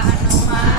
ano man.